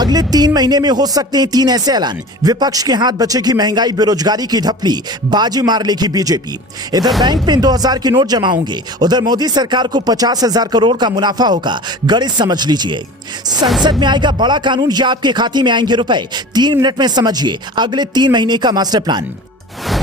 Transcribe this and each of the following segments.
अगले 3 महीने में हो सकते हैं 3 ऐसे ऐलान। विपक्ष के हाथ बचेगी महंगाई, बेरोजगारी की ढपली, बाजी मार लेगी बीजेपी। इधर बैंक में 2000 के नोट जमा होंगे, उधर मोदी सरकार को 50,000 करोड़ का मुनाफा होगा। गणित समझ लीजिए। संसद में आएगा बड़ा कानून या आपके खाते में आएंगे रुपए। 3 मिनट में समझिए अगले 3 महीने का मास्टर प्लान।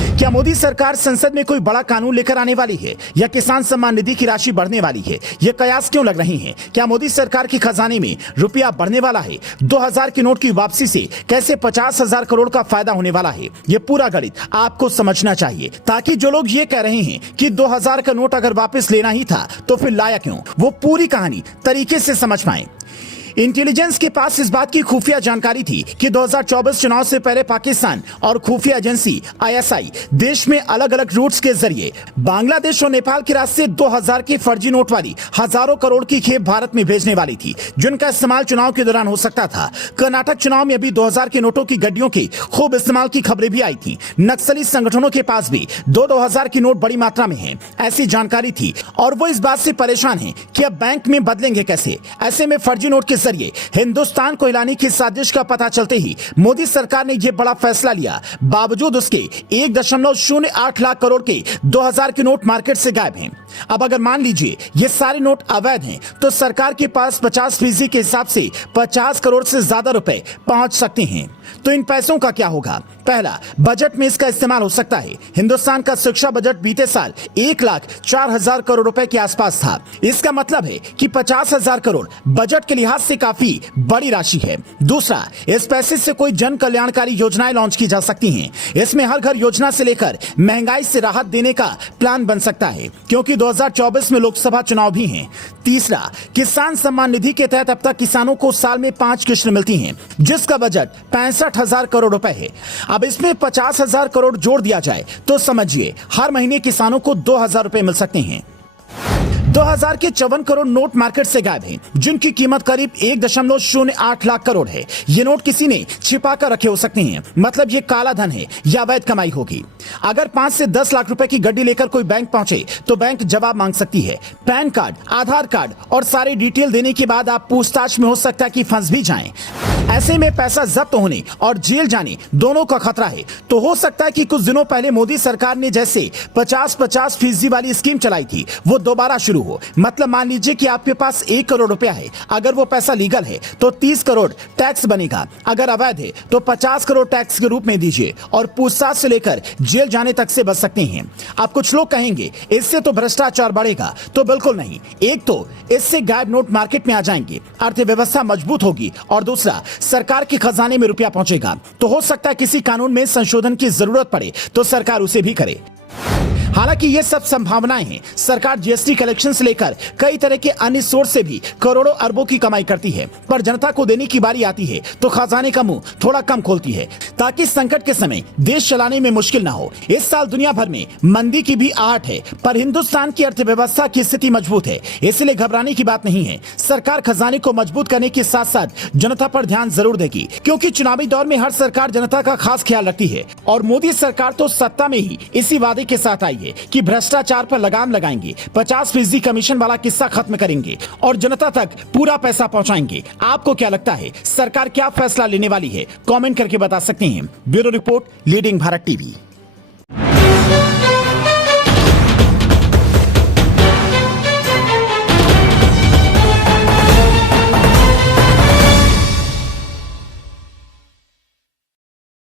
क्या मोदी सरकार संसद में कोई बड़ा कानून लेकर आने वाली है या किसान सम्मान निधि की राशि बढ़ने वाली है? ये कयास क्यों लग रही हैं? क्या मोदी सरकार के खजाने में रुपया बढ़ने वाला है? 2000 के नोट की वापसी से कैसे 50,000 करोड़ का फायदा होने वाला है? ये पूरा गणित आपको समझना चाहिए, ताकि जो लोग ये कह रहे हैं कि 2000 का नोट अगर वापस लेना ही था तो फिर लाया क्यों, वो पूरी कहानी तरीके से समझ पाए। इंटेलिजेंस के पास इस बात की खुफिया जानकारी थी कि 2024 चुनाव से पहले पाकिस्तान और खुफिया एजेंसी आईएसआई देश में अलग अलग रूट्स के जरिए बांग्लादेश और नेपाल के रास्ते 2000 के फर्जी नोट वाली हजारों करोड़ की खेप भारत में भेजने वाली थी, जिनका इस्तेमाल चुनाव के दौरान हो सकता था। कर्नाटक चुनाव में भी 2000 के नोटों की गड्डियों के खूब इस्तेमाल की खबरें भी आई थी। नक्सली संगठनों के पास भी 2000 के नोट बड़ी मात्रा में है, ऐसी जानकारी थी और वो इस बात से परेशान है कि अब बैंक में बदलेंगे कैसे। ऐसे में फर्जी नोट के जरिए हिंदुस्तान को हिलाने की साजिश का पता चलते ही मोदी सरकार ने यह बड़ा फैसला लिया। बावजूद उसके 1.08 लाख करोड़ के 2000 के नोट मार्केट से गायब हैं। अब अगर मान लीजिए ये सारे नोट अवैध हैं, तो सरकार के पास 50% के हिसाब से 50 करोड़ से ज्यादा रुपए पहुंच सकते हैं। तो इन पैसों का क्या होगा? पहला, बजट में इसका इस्तेमाल हो सकता है। हिंदुस्तान का शिक्षा बजट बीते साल 1,04,000 करोड़ रुपए के आसपास था। इसका मतलब है कि 50,000 करोड़ बजट के लिहाज से काफी बड़ी राशि है। दूसरा, इस पैसे से कोई जन कल्याणकारी योजनाएं लॉन्च की जा सकती हैं। इसमें हर घर योजना से लेकर महंगाई से राहत देने का प्लान बन सकता है, क्योंकि 2024 में लोकसभा चुनाव भी हैं। तीसरा, किसान सम्मान निधि के तहत अब तक किसानों को साल में 5 किश्त मिलती हैं, जिसका बजट 65,000 करोड़ रुपए है। अब इसमें 50,000 करोड़ जोड़ दिया जाए तो समझिए हर महीने किसानों को 2,000 रुपए मिल सकते हैं। 2000 के 54 करोड़ नोट मार्केट से गायब हैं, जिनकी कीमत करीब 1.08 लाख करोड़ है। ये नोट किसी ने छिपा कर रखे हो सकते हैं, मतलब ये काला धन है या अवैध कमाई होगी। अगर 5 से 10 लाख रुपए की गड्डी लेकर कोई बैंक पहुंचे तो बैंक जवाब मांग सकती है। पैन कार्ड, आधार कार्ड और सारी डिटेल देने के बाद आप पूछताछ में हो सकता है कि फंस भी जाएं। ऐसे में पैसा जब्त होने और जेल जाने दोनों का खतरा है। तो हो सकता है कि कुछ दिनों पहले मोदी सरकार ने जैसे 50-50% वाली स्कीम चलाई थी, वो दोबारा शुरू हो। मतलब मान लीजिए कि आपके पास 1 करोड़ रुपया है, अगर वो पैसा लीगल है तो 30 करोड़ टैक्स बनेगा, अगर अवैध है तो 50 करोड़ टैक्स के रूप में दीजिए और पूछताछ से लेकर जेल जाने तक से बच सकते हैं। अब कुछ लोग कहेंगे इससे तो भ्रष्टाचार बढ़ेगा, तो बिल्कुल नहीं। एक तो इससे गायब नोट मार्केट में आ जाएंगे, अर्थव्यवस्था मजबूत होगी, और दूसरा सरकार के खजाने में रुपया पहुंचेगा। तो हो सकता है किसी कानून में संशोधन की जरूरत पड़े तो सरकार उसे भी करे। हालांकि ये सब संभावनाएं हैं। सरकार जीएसटी कलेक्शन से लेकर कई तरह के अन्य सोर्स से भी करोड़ों अरबों की कमाई करती है, पर जनता को देने की बारी आती है तो खजाने का मुंह थोड़ा कम खोलती है, ताकि संकट के समय देश चलाने में मुश्किल ना हो। इस साल दुनिया भर में मंदी की भी आहट है, पर हिंदुस्तान की अर्थव्यवस्था की स्थिति मजबूत है, इसलिए घबराने की बात नहीं है। सरकार खजाने को मजबूत करने के साथ साथ जनता पर ध्यान जरूर देगी, क्योंकि चुनावी दौर में हर सरकार जनता का खास ख्याल रखती है। और मोदी सरकार तो सत्ता में ही इसी वादे के साथ आई है कि भ्रष्टाचार पर लगाम लगाएंगे, 50% कमीशन वाला किस्सा खत्म करेंगे और जनता तक पूरा पैसा पहुंचाएंगे। आपको क्या लगता है, सरकार क्या फैसला लेने वाली है? कमेंट करके बता सकते हैं। Bureau report, leading Bharat TV.